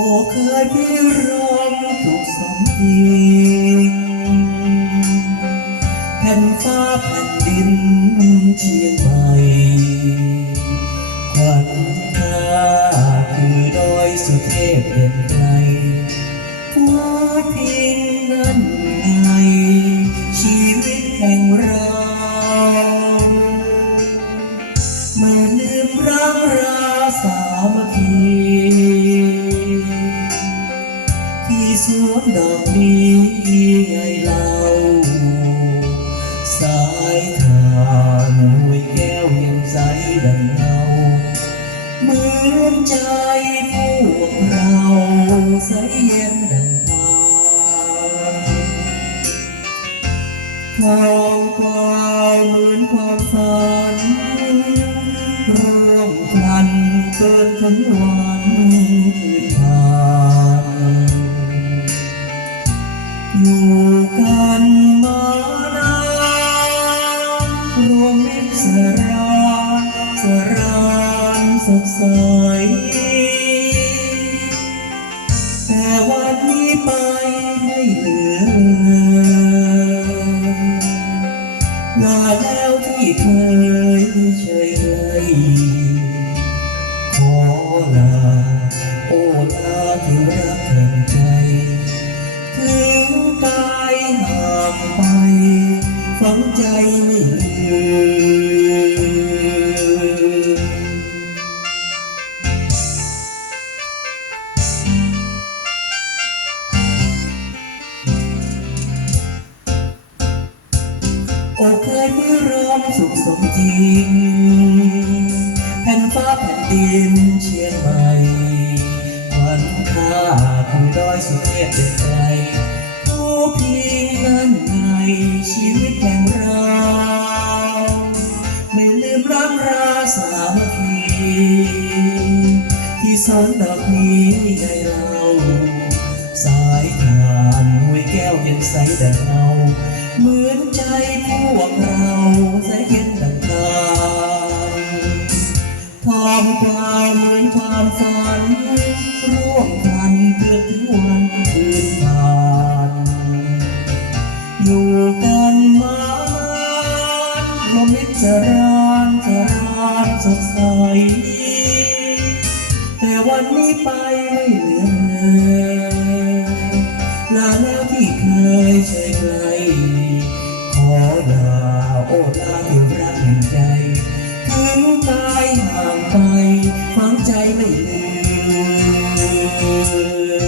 โอเคยพี่รำถูกสมจริงแผ่นฟ้าแผ่นดินเชียงใหม่ขวัญตาคือดอยสุเทพเด่นไกลหัวพิงนั้นไงชีวิตแห่งเรา ใสเย็นดังพานทองกวาวเหมือนความฝันร่วมพลันเกินถึงวันคืนผ่านอยู่กันมานานรวมมิตรสรานสรานสดใส แต่วันนี้ไปไม่เหลือลาแล้วที่เคยเฉยเลยขอลา โอเคยพิรมสุขสมจริงแผ่นฟ้าแผ่นดินเชียงใหม่ขวัญค่าคือดอยสุเทพเป็นไกลผู้พี่นั้นไงชีวิตแห่งเราไม่ลืมรักราสามัคคีที่สอนดอกนี้ไงเราสายทานห้วยแก้วยังใสดังเงาเมื่อ นใจพวกเราใสเย็นดังกายทองกวาวเหมือนความฝัน ร่วมกันเพื่อถึงวันคืนผ่าน อยู่กันมานรวมมิตรสรานสรานสดใส แต่วันนี้ไปไม่เหลือเลยลาล้ว โอ้ลาถึงรักแห่งใจถึงตายห่างไปฝังใจไม่ลืม